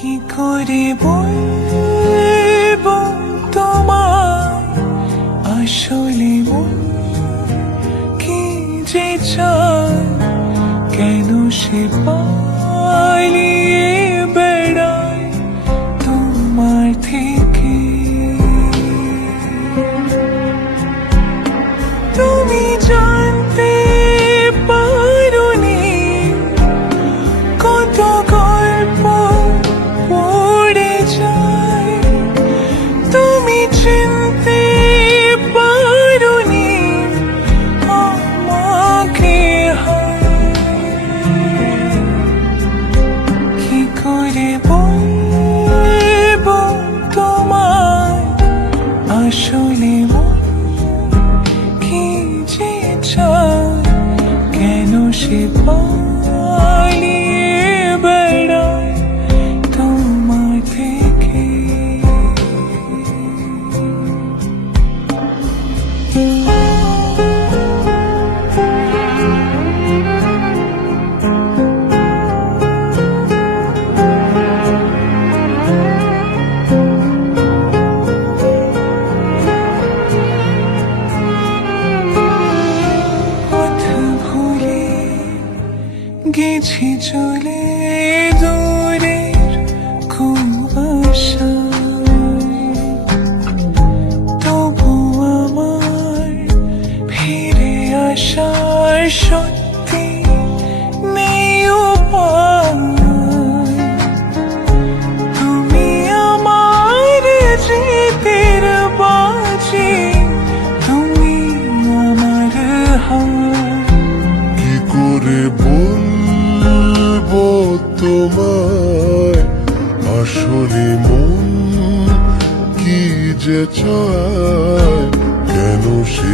কি করে বলবো তোমায় আসলে মন কি যে চায়, কেন সে পালিয়ে বেড়ায় তোমার থেকে। তুমি জানতে পারোনি কত গল্প পড়ে যায়, তুমি চিনতে পারোনি আমাকে। কি করে বলবো তোমায় আসলে মন কি যে চায়, কেন সে পালিয়ে বেড়ায় তোমার থেকে। পথ ভুলে গেছি চলে দূরের খুব আশায়, তবু আমার ফিরে আসার সত্যি নেই উপায়। তুমি আমার জিতের বাজি, তুমি আমার হার। কি করে বলবো তোমায় আসলে মন কি যে চায়, কেন সে